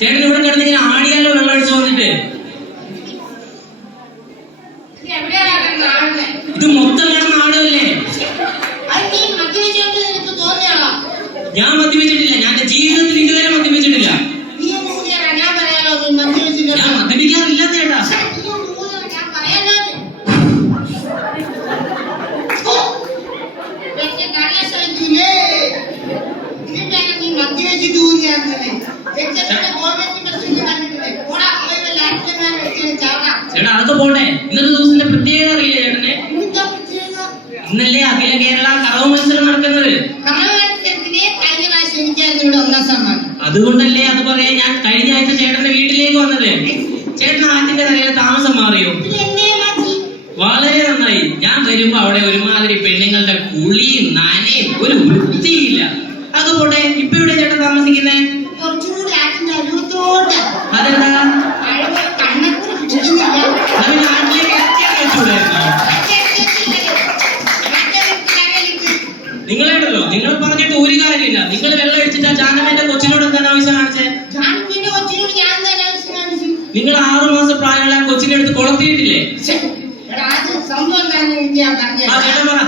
ചേട്ടൻ ഇവിടെ കിടന്നിങ്ങനെ ആടിയാലോ വെള്ളം അടിച്ചു വന്നിട്ട്. ഇത് മൊത്തം കിടന്ന ആടുമല്ലേ? ഞാൻ മദ്യപിച്ചിട്ടില്ല. ഞാൻ എന്റെ ജീവിതത്തിൽ ഇതുവരെ മദ്യപിച്ചിട്ടില്ല. ഞാൻ മദ്യപിക്കാറില്ല ചേട്ടാ. ചേട്ടാ അതൊക്കെ പോട്ടെ. ഇന്നത്തെ ദിവസത്തിന്റെ പ്രത്യേകത അറിയില്ലേ ചേട്ടനെ? ഇന്നല്ലേ അഖില കേരള കറവ് മത്സരം നടക്കുന്നത്. അതുകൊണ്ടല്ലേ അത് പറയാൻ ഞാൻ കഴിഞ്ഞ ആഴ്ച ചേട്ടന്റെ വീട്ടിലേക്ക് വന്നത്. ചേട്ടൻ ആറ്റിന്റെ തലയിൽ താമസം മാറിയോ? വളരെ നന്നായി. ഞാൻ വരുമ്പോ അവിടെ ഒരുമാതിരി പെണ്ണുങ്ങളുടെ കുളിയും നനയും ഒരു വൃത്തിയില്ല. അതുപോട്ടെ, ഇപ്പൊ ഇവിടെ ചേട്ടൻ താമസിക്കുന്നേ? അതെന്താ? നിങ്ങളേട്ടല്ലോ, നിങ്ങൾ പറഞ്ഞിട്ട് ഒരു കാര്യമില്ല. നിങ്ങൾ വെള്ളം അടിച്ചിട്ട് ജാനമ്മേന്റെ കൊച്ചിനോട് എന്താണ് ആവശ്യം കാണിച്ചേ? നിങ്ങൾ 6 മാസം പ്രായമുള്ള കൊച്ചിനെ എടുത്ത് കൊളത്തിയിട്ടില്ലേ? സംഭവം ചേട്ടൻ പറ.